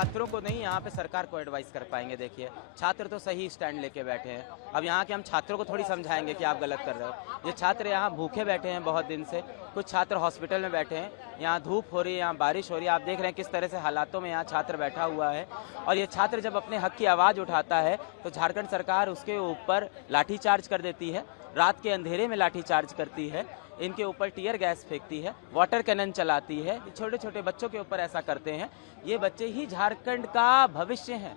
छात्रों को नहीं, यहाँ पे सरकार को एडवाइस कर पाएंगे। देखिए छात्र तो सही स्टैंड लेके बैठे हैं, अब यहाँ के हम छात्रों को थोड़ी समझाएंगे कि आप गलत कर रहे हो। ये छात्र यहाँ भूखे बैठे हैं बहुत दिन से, कुछ छात्र हॉस्पिटल में बैठे हैं, यहाँ धूप हो रही है, यहाँ बारिश हो रही है, आप देख रहे हैं किस तरह से हालातों में यहाँ छात्र बैठा हुआ है। और ये छात्र जब अपने हक की आवाज़ उठाता है तो झारखंड सरकार उसके ऊपर लाठीचार्ज कर देती है, रात के अंधेरे में लाठीचार्ज करती है, इनके ऊपर टीयर गैस फेंकती है, वाटर कैनन चलाती है, छोटे छोटे बच्चों के ऊपर ऐसा करते हैं। ये बच्चे ही झारखंड का भविष्य हैं।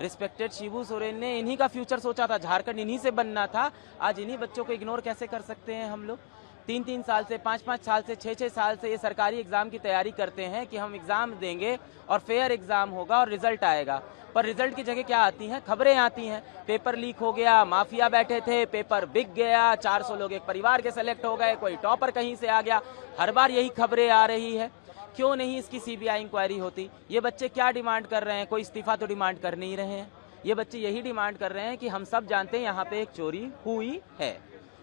रिस्पेक्टेड शिबू सोरेन ने इन्हीं का फ्यूचर सोचा था, झारखंड इन्हीं से बनना था। आज इन्हीं बच्चों को इग्नोर कैसे कर सकते हैं हम लोग? 3-3 साल से, 5-5 साल से, 6-6 साल से ये सरकारी एग्जाम की तैयारी करते हैं कि हम एग्जाम देंगे और फेयर एग्जाम होगा और रिजल्ट आएगा। पर रिजल्ट की जगह क्या आती हैं? खबरें आती हैं, पेपर लीक हो गया, माफिया बैठे थे, पेपर बिक गया, 400 लोग एक परिवार के सेलेक्ट हो गए, कोई टॉपर कहीं से आ गया। हर बार यही खबरें आ रही है। क्यों नहीं इसकी सीबीआई इंक्वायरी होती? ये बच्चे क्या डिमांड कर रहे हैं? कोई इस्तीफा तो डिमांड कर नहीं रहे हैं। ये बच्चे यही डिमांड कर रहे हैं कि हम सब जानते हैं यहाँ पे एक चोरी हुई है,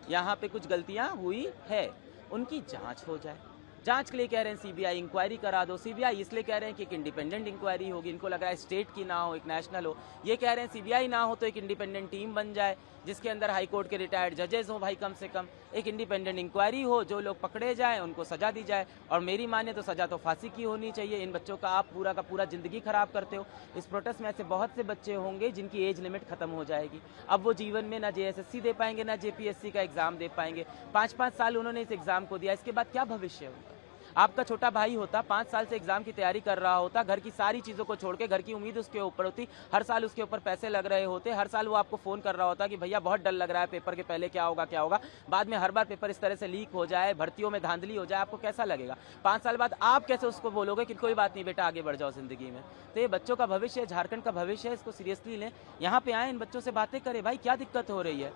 यहाँ पे कुछ गलतियाँ हुई है, उनकी जांच हो जाए। जांच के लिए कह रहे हैं सीबीआई इंक्वायरी करा दो। सीबीआई इसलिए कह रहे हैं कि एक इंडिपेंडेंट इंक्वायरी होगी, इनको लग रहा है स्टेट की ना हो, एक नेशनल हो। ये कह रहे हैं सीबीआई ना हो तो एक इंडिपेंडेंट टीम बन जाए जिसके अंदर हाई कोर्ट के रिटायर्ड जजेस हो, भाई कम से कम एक इंडिपेंडेंट इंक्वायरी हो, जो लोग पकड़े जाए उनको सजा दी जाए। और मेरी माने तो सजा तो फांसी की होनी चाहिए। इन बच्चों का आप पूरा का पूरा जिंदगी खराब करते हो। इस प्रोटेस्ट में ऐसे बहुत से बच्चे होंगे जिनकी एज लिमिट खत्म हो जाएगी। अब वो जीवन में ना जेएसएससी दे पाएंगे, ना जेपीएससी का एग्जाम दे पाएंगे। 5-5 साल उन्होंने इस एग्जाम को दिया, इसके बाद क्या भविष्य होगा? आपका छोटा भाई होता, 5 साल से एग्जाम की तैयारी कर रहा होता, घर की सारी चीज़ों को छोड़ के, घर की उम्मीद उसके ऊपर होती, हर साल उसके ऊपर पैसे लग रहे होते, हर साल वो आपको फ़ोन कर रहा होता कि भैया बहुत डर लग रहा है, पेपर के पहले क्या होगा क्या होगा। बाद में हर बार पेपर इस तरह से लीक हो जाए, भर्तियों में धांधली हो जाए, आपको कैसा लगेगा? 5 साल बाद आप कैसे उसको बोलोगे कि कोई बात नहीं बेटा आगे बढ़ जाओ ज़िंदगी में? तो ये बच्चों का भविष्य है, झारखंड का भविष्य है, इसको सीरियसली लें। यहाँ पे आए, इन बच्चों से बातें करें, भाई क्या दिक्कत हो रही है?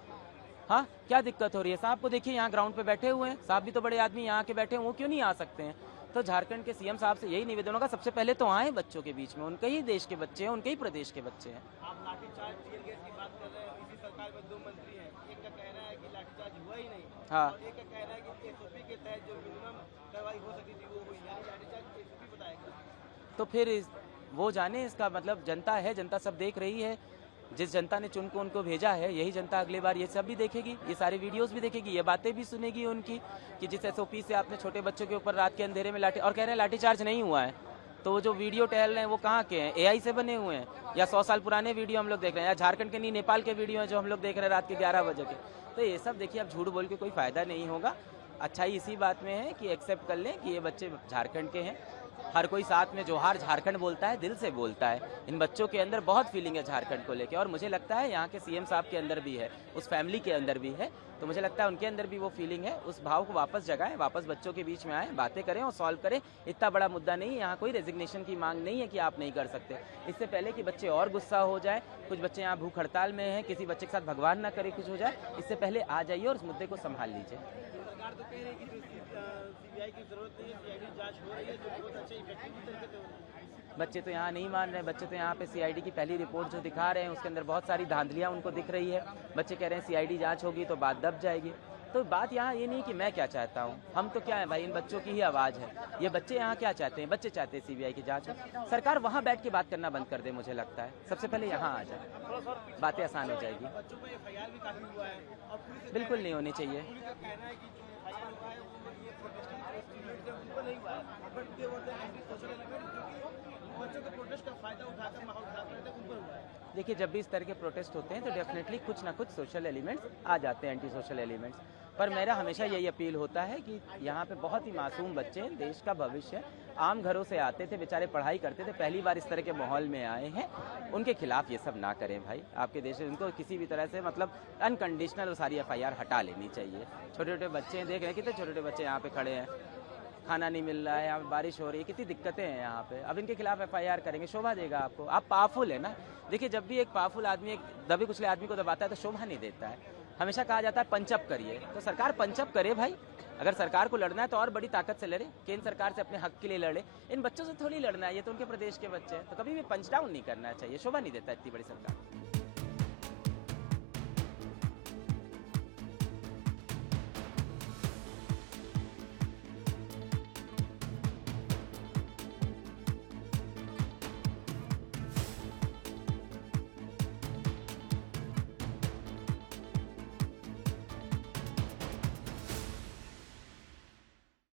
हाँ, क्या दिक्कत हो रही है? साहब को देखिए यहाँ ग्राउंड पे बैठे हुए हैं, साहब भी तो बड़े आदमी यहाँ के बैठे हैं, वो क्यों नहीं आ सकते हैं? तो झारखंड के सीएम साहब से यही निवेदन होगा, सबसे पहले तो आए बच्चों के बीच में, उनके ही देश के बच्चे हैं, उनके ही प्रदेश के बच्चे हैं। आप लाठीचार्ज टीयर गैस की बात कर रहे हैं, इसी सरकार में 2 मंत्री हैं, एक का कहना है कि लाठीचार्ज हुआ ही नहीं, हाँ, और एक का कहना है कि एसओपी के तहत जो मिनिमम कार्रवाई हो सकती थी वो हुई, यानी लाठीचार्ज एसओपी बताएगा। तो फिर वो जाने, इसका मतलब जनता है, जनता सब देख रही है। जिस जनता ने चुन को उनको भेजा है, यही जनता अगली बार ये सब भी देखेगी, ये सारे वीडियोस भी देखेगी, ये बातें भी सुनेगी उनकी कि जिस एसओपी से आपने छोटे बच्चों के ऊपर रात के अंधेरे में लाठी, और कह रहे हैं लाठीचार्ज नहीं हुआ है। तो वो जो वीडियो टहल रहे हैं वो कहाँ के हैं? एआई से बने हुए हैं, या 100 साल पुराने वीडियो हम लोग देख रहे हैं, या झारखंड के नहीं नेपाल के वीडियो हैं जो हम लोग देख रहे हैं रात के 11 बजे के? तो ये सब देखिए, अब झूठ बोल के कोई फ़ायदा नहीं होगा। अच्छाई इसी बात में है कि एक्सेप्ट कर लें कि ये बच्चे झारखंड के हैं। हर कोई साथ में जोहार झारखंड बोलता है, दिल से बोलता है। इन बच्चों के अंदर बहुत फीलिंग है झारखंड को लेके, और मुझे लगता है यहाँ के सीएम साहब के अंदर भी है, उस फैमिली के अंदर भी है। तो मुझे लगता है उनके अंदर भी वो फीलिंग है। उस भाव को वापस जगाएं, वापस बच्चों के बीच में आए, बातें करें और सॉल्व करें। इतना बड़ा मुद्दा नहीं है, यहाँ कोई रेजिग्नेशन की मांग नहीं है कि आप नहीं कर सकते। इससे पहले कि बच्चे और गुस्सा हो जाए, कुछ बच्चे यहाँ भूख हड़ताल में हैं, किसी बच्चे के साथ भगवान ना करे कुछ हो जाए, इससे पहले आ जाइए और इस मुद्दे को संभाल लीजिए। सरकार तो कह रही है कि सीबीआई की जरूरत नहीं है, सीआईडी जांच हो रही है, जो बहुत अच्छे इफेक्टिव तरीके से हो रही है। बच्चे तो यहाँ नहीं मान रहे। बच्चे तो यहाँ पे सीआईडी की पहली रिपोर्ट जो दिखा रहे हैं उसके अंदर बहुत सारी धांधलियाँ उनको दिख रही है। बच्चे कह रहे हैं सीआईडी जांच होगी तो बात दब जाएगी। तो बात यहाँ ये नहीं कि मैं क्या चाहता हूँ, हम तो क्या है भाई, इन बच्चों की ही आवाज़ है। ये बच्चे यहाँ क्या चाहते हैं? बच्चे चाहते हैं सीबीआई की जांच हो। सरकार वहाँ बैठ के बात करना बंद कर दे, मुझे लगता है सबसे पहले यहाँ आ जाए, बातें आसान हो जाएगी। बच्चों पर एफआईआर भी काफी हुआ है, और पुलिस बिल्कुल नहीं होनी चाहिए। का कहना है कि जो एफआईआर हुआ है वो ये प्रोटेस्टेंट स्टूडेंट थे उनको नहीं हुआ है, but they were the anti social element, क्योंकि बच्चों के प्रोटेस्ट का फायदा उठाकर माहौल खराब करते हैं, उन पर हुआ है। देखिए, जब भी इस तरह के प्रोटेस्ट होते हैं तो डेफिनेटली कुछ ना कुछ सोशल एलिमेंट्स आ जाते हैं, एंटी सोशल एलिमेंट्स। पर मेरा हमेशा यही अपील होता है कि यहाँ पे बहुत ही मासूम बच्चे हैं, देश का भविष्य, आम घरों से आते थे, बेचारे पढ़ाई करते थे, पहली बार इस तरह के माहौल में आए हैं, उनके खिलाफ ये सब ना करें भाई। आपके देश में उनको किसी भी तरह से मतलब अनकंडीशनल सारी एफआईआर हटा लेनी चाहिए। छोटे छोटे बच्चे हैं, देख रहे हैं कितने छोटे छोटे बच्चे यहाँ पे खड़े हैं, खाना नहीं मिल रहा है, यहाँ पे बारिश हो रही है, कितनी दिक्कतें हैं यहाँ पे। अब इनके खिलाफ एफआईआर करेंगे, शोभा देगा आपको? आप पावरफुल है ना। देखिए, जब भी एक पावरफुल आदमी एक दबे कुचले आदमी को दबाता है तो शोभा नहीं देता है। हमेशा कहा जाता है पंचअप करिए, तो सरकार पंचअप करे भाई। अगर सरकार को लड़ना है तो और बड़ी ताकत से लड़े, केंद्र सरकार से अपने हक के लिए लड़े। इन बच्चों से थोड़ी लड़ना है, ये तो उनके प्रदेश के बच्चे हैं, तो कभी भी पंच डाउन नहीं करना चाहिए, शोभा नहीं देता इतनी बड़ी सरकार।